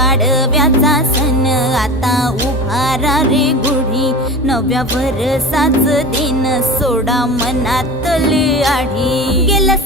पाडव्याचा सण आता उभारा रे गुढी, नव्या वर्षाच दिन सोडा मनातली आढी। गेलं